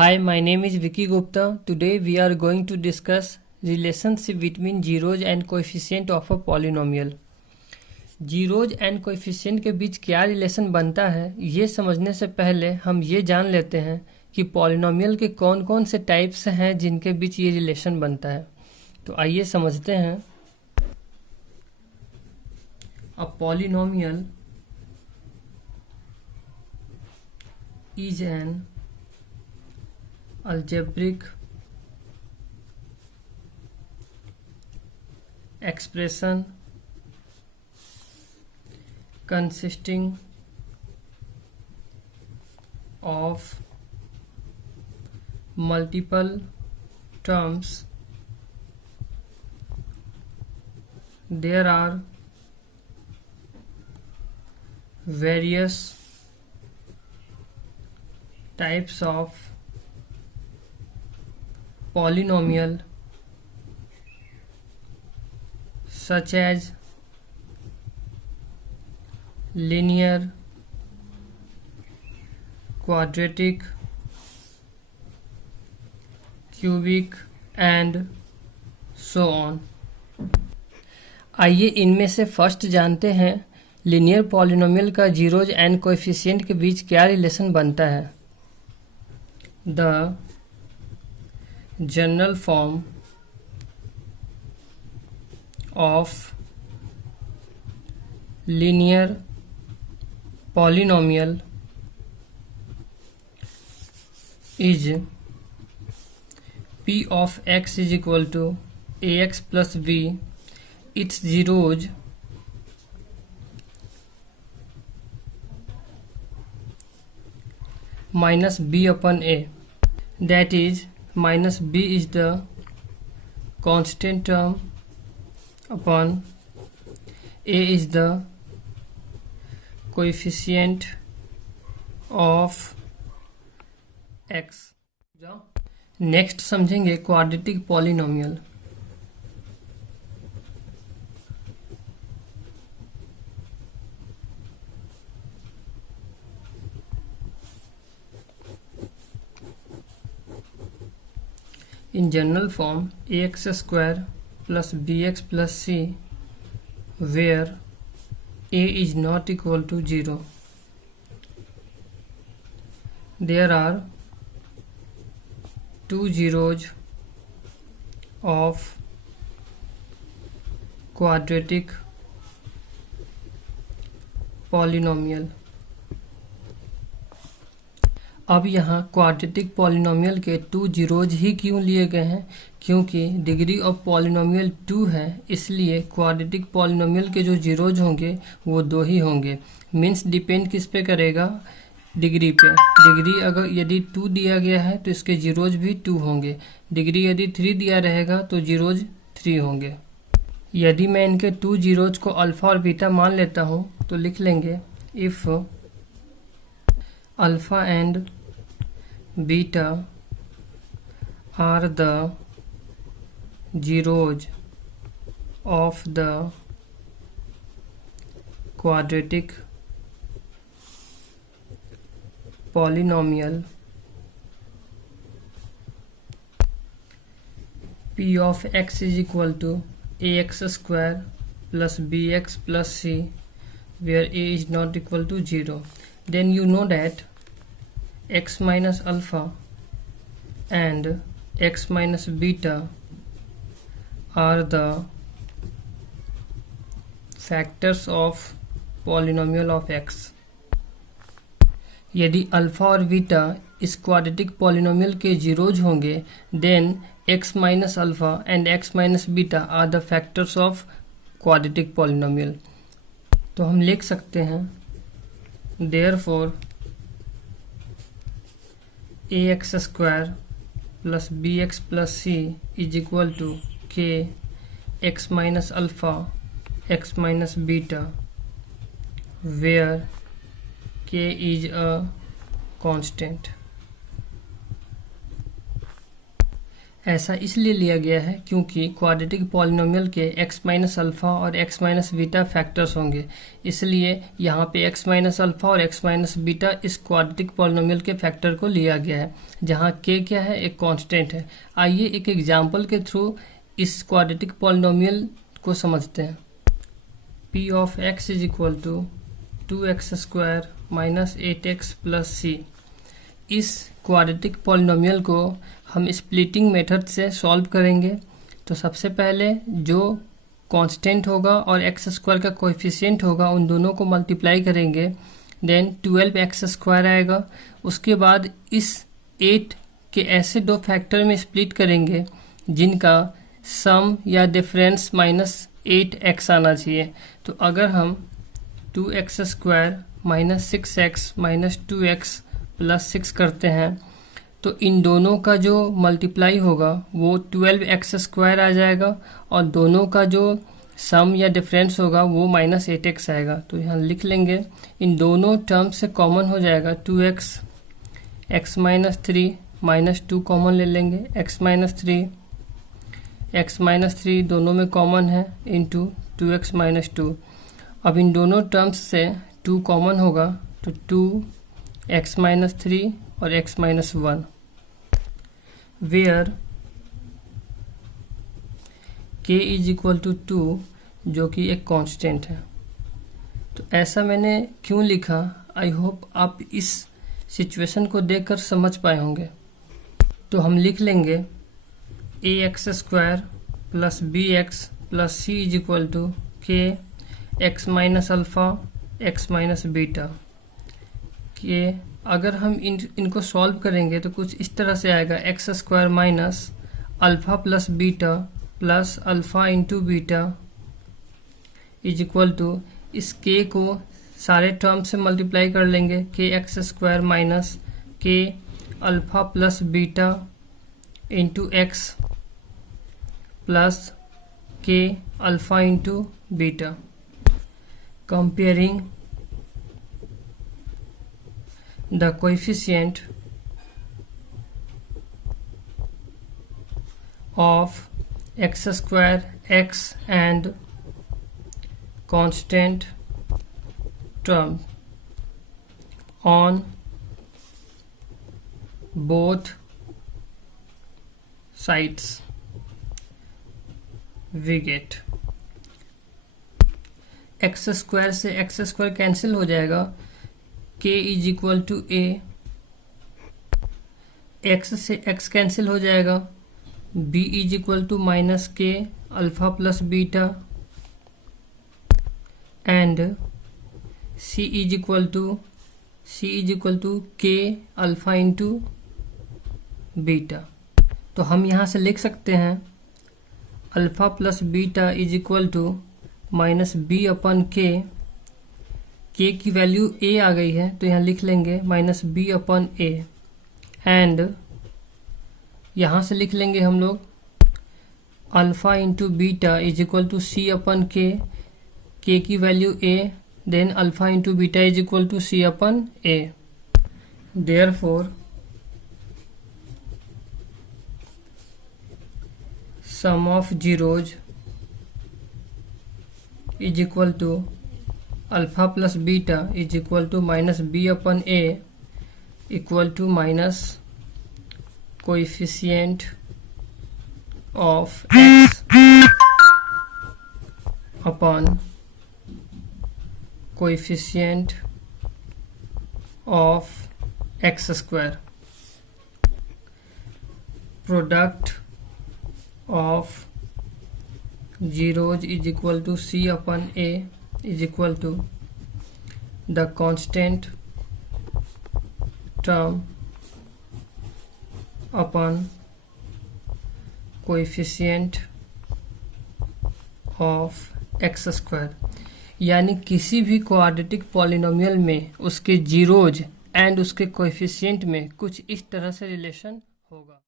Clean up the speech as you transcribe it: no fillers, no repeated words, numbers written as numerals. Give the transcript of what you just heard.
Hi, my name is Vicky Gupta. Today we are going to discuss relationship between zeros and coefficient of a polynomial. Zeros and coefficient के बीच क्या relation बनता है, ये समझने से पहले हम ये जान लेते हैं कि पॉलिनोमियल के कौन कौन से टाइप्स हैं जिनके बीच ये रिलेशन बनता है। तो आइए समझते हैं। A polynomial is an algebraic expression consisting of multiple terms. There are various types of polynomial such as linear, quadratic, cubic and so on. आइए इनमें से फर्स्ट जानते हैं लीनियर पॉलिनोमियल का जीरोज एंड कोएफिशिएंट के बीच क्या रिलेशन बनता है। The general form of linear polynomial is p of x is equal to ax plus b. Its zeros minus b upon a, that is minus b is the constant term upon a is the coefficient of x. Next समझेंगे quadratic polynomial. In general form ax square plus bx plus c, where a is not equal to 0. There are two zeros of quadratic polynomial. अब यहाँ quadratic polynomial के two zeros ही क्यों लिए गए हैं, क्योंकि degree of polynomial 2 है, इसलिए क्वाड्रेटिक पॉलिनोमियल के जो जीरोज होंगे वो 2 ही होंगे। मीन्स डिपेंड किस पे करेगा, डिग्री पे। डिग्री अगर यदि 2 दिया गया है तो इसके जीरोज भी 2 होंगे। डिग्री यदि 3 दिया रहेगा तो जीरोज 3 होंगे। यदि मैं इनके 2 जीरोज को अल्फ़ा और बीटा मान लेता हूँ तो लिख लेंगे if alpha and beta are the zeros of the quadratic polynomial p of x is equal to ax square plus bx plus c, where a is not equal to 0. Then you know that x minus alpha and x minus beta are the factors of polynomial of x. यदि alpha और beta इस quadratic polynomial के zeros होंगे, then x minus alpha and x minus beta are the factors of quadratic polynomial. तो हम लिख सकते हैं therefore ax square plus bx plus c is equal to k x minus alpha x minus beta, where k is a constant. ऐसा इसलिए लिया गया है क्योंकि क्वाड्रेटिक पॉलिनोमियल के x माइनस अल्फ़ा और x माइनस बीटा फैक्टर्स होंगे, इसलिए यहाँ पे x माइनस अल्फ़ा और x माइनस बीटा इस क्वाड्रेटिक पॉलिनोमियल के फैक्टर को लिया गया है, जहाँ k क्या है, एक कांस्टेंट है। आइए एक एग्जांपल के थ्रू इस क्वाड्रेटिक पॉलिनोमियल को समझते हैं। p of x is equal to 2x square minus 8x plus c। इस क्वाड्रेटिक पॉलिनोमियल को हम स्प्लिटिंग मेथड से सॉल्व करेंगे। तो सबसे पहले जो कांस्टेंट होगा और एक्स स्क्वायर का कोएफिशिएंट होगा उन दोनों को मल्टीप्लाई करेंगे, देन 12x स्क्वायर आएगा। उसके बाद इस 8 के ऐसे दो फैक्टर में स्प्लिट करेंगे जिनका सम या डिफरेंस माइनस 8x आना चाहिए। तो अगर हम 2x square minus 6x minus 2x plus 6 करते हैं तो इन दोनों का जो मल्टीप्लाई होगा वो 12x स्क्वायर आ जाएगा और दोनों का जो सम या डिफरेंस होगा वो माइनस 8x आएगा। तो यहाँ लिख लेंगे, इन दोनों टर्म से कॉमन हो जाएगा 2x, x minus 3 minus 2 common ले लेंगे, x माइनस 3 दोनों में कॉमन है इंटू 2x माइनस 2। अब इन दोनों टर्म्स से 2 कॉमन होगा तो 2x माइनस 3 और x minus 1, where k is equal to 2 जो कि एक कांस्टेंट है। तो ऐसा मैंने क्यों लिखा, आई होप आप इस सिचुएशन को देखकर समझ पाए होंगे। तो हम लिख लेंगे ax square plus bx plus c is equal to k x minus alpha x minus beta. के अगर हम इनको सॉल्व करेंगे तो कुछ इस तरह से आएगा, x square minus alpha plus beta plus alpha into beta is equal to, इस के को सारे टर्म से मल्टीप्लाई कर लेंगे, k x square minus k alpha plus beta into x plus k alpha into beta. Comparing the coefficient of x square x and constant term on both sides, we get x square से x square cancel हो जाएगा, k is equal to a, x से x cancel हो जाएगा, b is equal to minus k alpha plus beta and c is equal to k alpha into beta. तो हम यहाँ से लिख सकते हैं alpha plus beta is equal to minus b upon k की वैल्यू a आ गई है तो यहाँ लिख लेंगे minus b upon a, and यहाँ से लिख लेंगे हम लोग alpha into beta is equal to c upon k की value a, then alpha into beta is equal to c upon a. Therefore sum of zeros is equal to alpha plus beta is equal to minus b upon a equal to minus coefficient of x upon coefficient of x square. Product of zeros is equal to c upon a is equal to the constant term upon coefficient of x square। यानी किसी भी quadratic polynomial में उसके zeros and उसके coefficient में कुछ इस तरह से रिलेशन होगा।